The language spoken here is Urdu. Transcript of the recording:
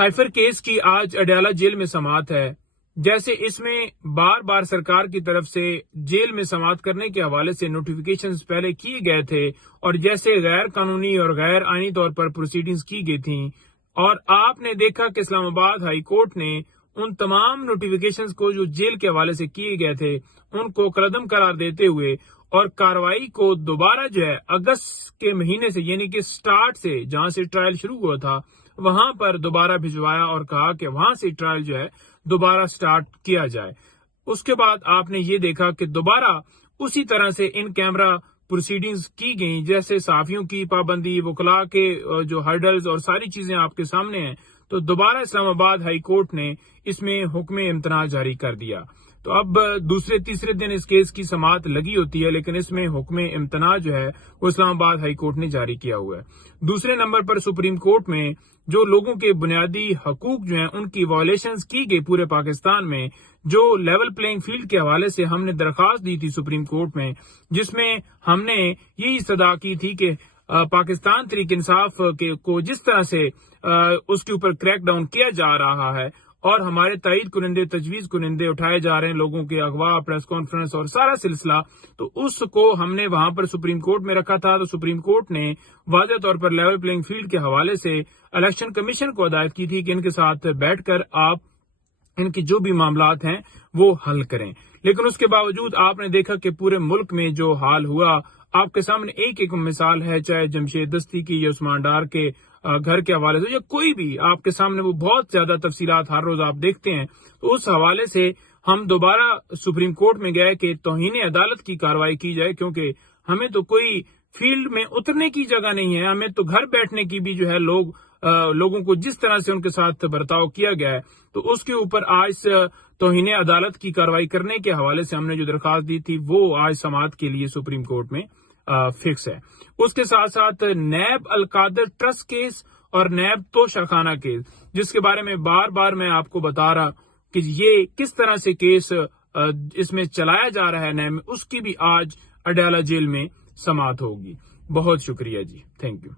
سائفر کیس کی آج اڈیالہ جیل میں سماعت ہے۔ جیسے اس میں بار بار سرکار کی طرف سے جیل میں سماعت کرنے کے حوالے سے نوٹیفیکیشنز پہلے کیے گئے تھے اور جیسے غیر قانونی اور غیر آئینی طور پر پروسیڈنگز کی گئی تھیں، اور آپ نے دیکھا کہ اسلام آباد ہائی کورٹ نے ان تمام نوٹیفیکیشنز کو جو جیل کے حوالے سے کیے گئے تھے ان کو کالعدم قرار دیتے ہوئے اور کارروائی کو دوبارہ جو ہے اگست کے مہینے سے، یعنی کہ سٹارٹ سے جہاں سے ٹرائل شروع ہوا تھا وہاں پر دوبارہ بھجوایا اور کہا کہ وہاں سے ٹرائل جو ہے دوبارہ سٹارٹ کیا جائے۔ اس کے بعد آپ نے یہ دیکھا کہ دوبارہ اسی طرح سے ان کیمرہ پروسیڈنگز کی گئیں، جیسے صحافیوں کی پابندی، وکلاء کے جو ہرڈلز اور ساری چیزیں آپ کے سامنے ہیں، تو دوبارہ اسلام آباد ہائی کورٹ نے اس میں حکم امتناع جاری کر دیا۔ تو اب دوسرے تیسرے دن اس کیس کی سماعت لگی ہوتی ہے، لیکن اس میں حکم امتناع جو ہے وہ اسلام آباد ہائی کورٹ نے جاری کیا ہوا ہے۔ دوسرے نمبر پر سپریم کورٹ میں جو لوگوں کے بنیادی حقوق جو ہیں ان کی وائلیشنز کی گئی پورے پاکستان میں، جو لیول پلینگ فیلڈ کے حوالے سے ہم نے درخواست دی تھی سپریم کورٹ میں، جس میں ہم نے یہی استدعا کی تھی کہ پاکستان تحریک انصاف کو جس طرح سے اس کے اوپر کریک ڈاؤن کیا جا رہا ہے اور ہمارے تائید کنندے، تجویز کنندے اٹھائے جا رہے ہیں، لوگوں کے اغوا، پریس کانفرنس اور سارا سلسلہ، تو اس کو ہم نے وہاں پر سپریم کورٹ میں رکھا تھا۔ تو سپریم کورٹ نے واضح طور پر لیول پلینگ فیلڈ کے حوالے سے الیکشن کمیشن کو ہدایت کی تھی کہ ان کے ساتھ بیٹھ کر آپ ان کی جو بھی معاملات ہیں وہ حل کریں، لیکن اس کے باوجود آپ نے دیکھا کہ پورے ملک میں جو حال ہوا آپ کے سامنے ایک ایک مثال ہے، چاہے جمشید دستی کی یا عثمان ڈار کے گھر کے حوالے سے یا کوئی بھی آپ کے سامنے، وہ بہت زیادہ تفصیلات ہر روز آپ دیکھتے ہیں۔ تو اس حوالے سے ہم دوبارہ سپریم کورٹ میں گئے کہ توہین عدالت کی کارروائی کی جائے، کیونکہ ہمیں تو کوئی فیلڈ میں اترنے کی جگہ نہیں ہے، ہمیں تو گھر بیٹھنے کی بھی جو ہے لوگوں کو جس طرح سے ان کے ساتھ برتاؤ کیا گیا ہے، تو اس کے اوپر آج توہین عدالت کی کارروائی کرنے کے حوالے سے ہم نے جو درخواست دی تھی وہ آج سماعت کے لیے سپریم کورٹ میں فکس ہے۔ اس کے ساتھ ساتھ نیب القادر ٹرسٹ کیس اور نیب توشہ خانہ کیس، جس کے بارے میں بار بار میں آپ کو بتا رہا کہ یہ کس طرح سے کیس اس میں چلایا جا رہا ہے نیب میں، اس کی بھی آج اڈیالہ جیل میں سماعت ہوگی۔ بہت شکریہ جی، تھینک یو۔